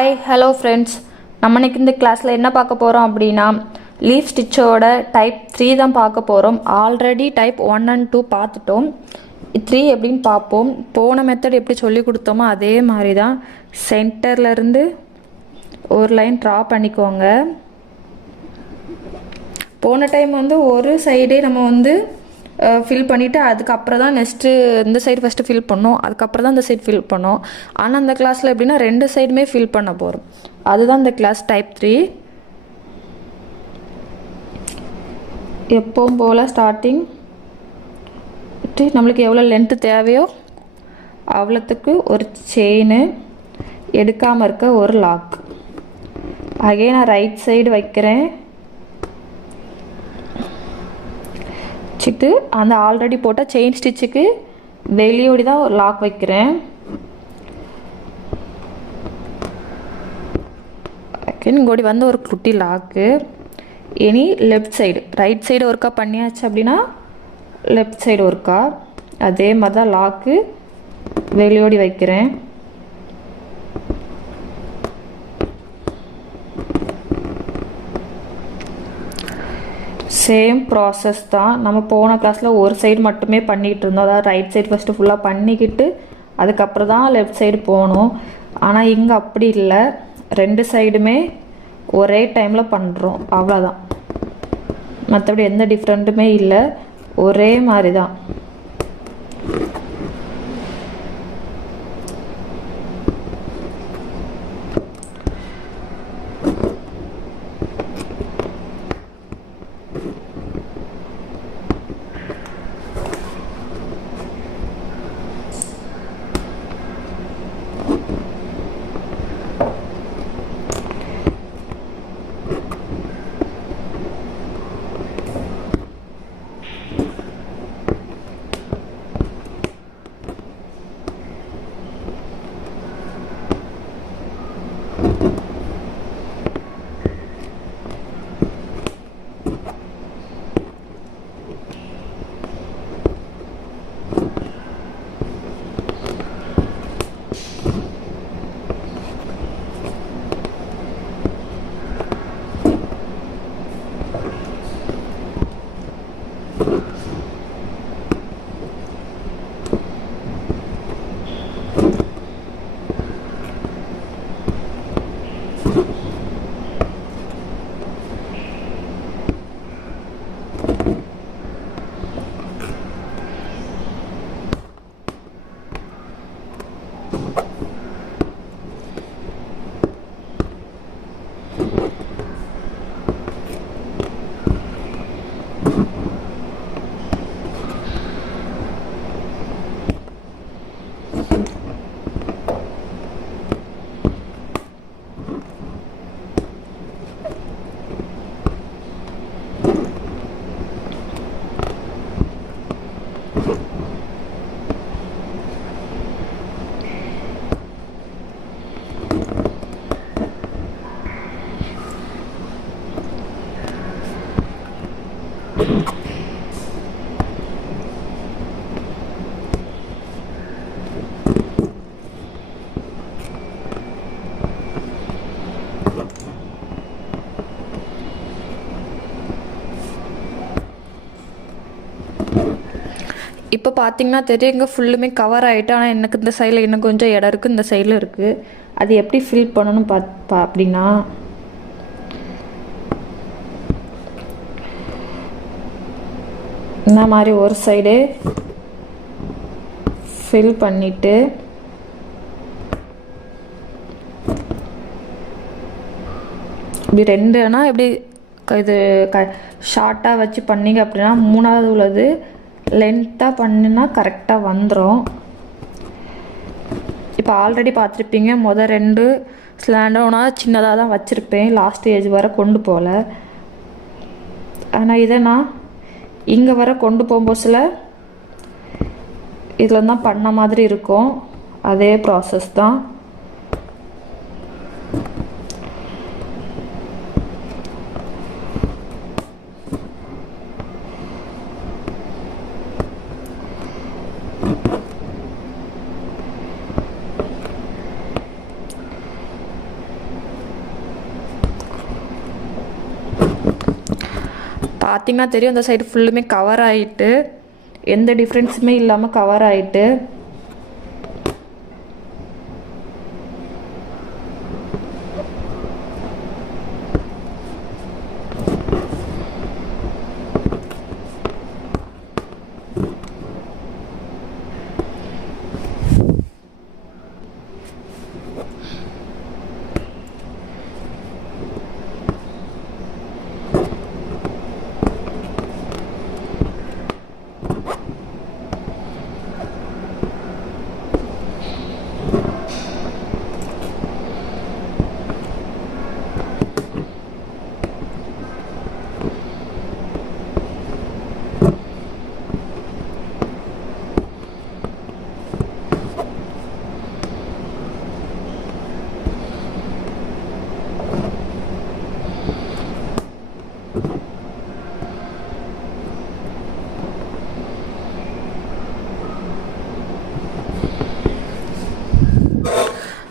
Hi hello friends, நம்ம இன்னைக்கு இந்த கிளாஸில் என்ன பார்க்க போகிறோம் அப்படின்னா லீஃப் ஸ்டிச்சோட டைப் 3 தான் பார்க்க போகிறோம். ஆல்ரெடி டைப் 1 and 2 பார்த்துட்டோம். 3 எப்படின்னு பார்ப்போம். போன மெத்தட் எப்படி சொல்லி கொடுத்தோமோ அதே மாதிரி தான். சென்டர்லேருந்து ஒரு லைன் ட்ரா பண்ணிக்கோங்க. போன டைம் ஒரு சைடே நம்ம ஃபில் பண்ணிவிட்டு அதுக்கப்புறம் தான் நெக்ஸ்ட்டு இந்த சைடு ஃபஸ்ட்டு ஃபில் பண்ணோம், அதுக்கப்புறம் தான் இந்த சைடு ஃபில் பண்ணோம். ஆனால் அந்த கிளாஸில் எப்படின்னா 2 சைடுமே ஃபில் பண்ண போகிறோம். அதுதான் இந்த கிளாஸ் டைப் 3. எப்பவும் போல் ஸ்டார்டிங் நம்மளுக்கு எவ்வளோ லென்த்து தேவையோ அவ்வளோத்துக்கு ஒரு செயின், எடுக்காமல் இருக்க ஒரு லாக். அகைன் நான் ரைட் சைடு வைக்கிறேன். வச்சுட்டு அந்த ஆல்ரெடி போட்ட செயின் ஸ்டிச்சுக்கு வெளியோடி தான் ஒரு லாக் வைக்கிறேன். இங்கோடி ஒரு குட்டி லாக்கு. இனி லெஃப்ட் சைடு, ரைட் சைடு ஒர்க்கா பண்ணியாச்சு அப்படின்னா லெஃப்ட் சைடு ஒர்க்கா அதே மாதிரி தான் லாக்கு வெளியோடி வைக்கிறேன். சேம் ப்ராசஸ் தான். நம்ம போன கிளாஸில் ஒரு சைடு மட்டுமே பண்ணிகிட்டு இருந்தோம். அதாவது ரைட் சைடு ஃபஸ்ட்டு ஃபுல்லாக பண்ணிக்கிட்டு அதுக்கப்புறம் தான் லெஃப்ட் சைடு போகணும். ஆனால் இங்கே அப்படி இல்லை, 2 சைடுமே ஒரே டைமில் பண்ணுறோம், அவ்வளோதான். மற்றபடி எந்த டிஃப்ரெண்ட்டுமே இல்லை, ஒரே மாதிரி தான். இப்போ பார்த்தீங்கன்னா தெரியும், இங்கே ஃபுல்லுமே கவர் ஆகிட்டு. ஆனால் எனக்கு இந்த சைடில் இன்னும் கொஞ்சம் இடம் இருக்குது, இந்த சைடில் இருக்குது. அது எப்படி ஃபில் பண்ணணும் அப்படின்னா இந்த மாதிரி ஒரு சைடு ஃபில் பண்ணிவிட்டு இப்படி 2னா இப்படி இது ஷார்ட்டாக வச்சு பண்ணிங்க அப்படின்னா 3வது உள்ளது லென்த்தாக பண்ணினா கரெக்டாக வந்துடும். இப்போ ஆல்ரெடி பார்த்துருப்பீங்க, 2 ஸ்லாண்டோனா சின்னதாக தான் வச்சுருப்பேன், லாஸ்ட் ஏஜ் வர கொண்டு போகல. ஆனால் இதை நான் இங்கே வர கொண்டு போகும்போது சில இதில் தான் பண்ண மாதிரி இருக்கும். அதே ப்ராசஸ் தான். பார்த்தீங்கன்னா தெரியும், அந்த சைடு ஃபுல்லுமே கவர் ஆகிட்டு, எந்த டிஃப்ரென்ஸுமே இல்லாமல் கவர் ஆகிட்டு.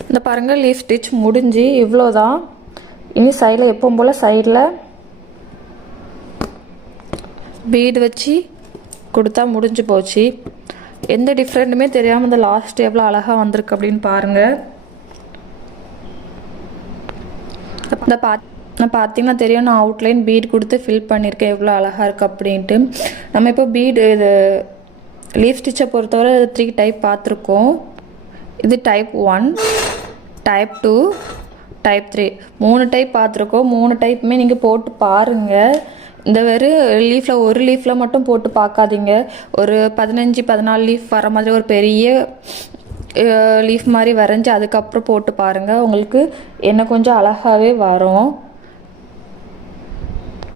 இந்த பாருங்கள், லீஃப் ஸ்டிச் முடிஞ்சு இவ்வளோதான். இனி சைடில் எப்பவும் போல் சைடில் பீடு வச்சு கொடுத்தா முடிஞ்சு போச்சு. எந்த டிஃப்ரெண்ட்டுமே தெரியாமல் இந்த லாஸ்ட் எவ்வளோ அழகாக வந்திருக்கு அப்படின்னு பாருங்கள். பார்த்தீங்கன்னா தெரியும், நான் அவுட்லைன் பீட் கொடுத்து ஃபில் பண்ணியிருக்கேன் எவ்வளோ அழகாக இருக்குது அப்படின்ட்டு. நம்ம இப்போ பீடு இது லீஃப் ஸ்டிச்சை பொறுத்தவரை 3 டைப் பார்த்துருக்கோம். இது டைப் 1, டைப் 2, டைப் 3, 3 டைப் பார்த்துருக்கோம். 3 டைப்புமே நீங்கள் போட்டு பாருங்கள். இந்த வெறும் லீஃபில் ஒரு லீஃபில் மட்டும் போட்டு பார்க்காதீங்க. ஒரு 15-14 லீஃப் வர மாதிரி ஒரு பெரிய லீஃப் மாதிரி வரைஞ்சி அதுக்கப்புறம் போட்டு பாருங்கள். உங்களுக்கு என்ன கொஞ்சம் அழகாகவே வரும்.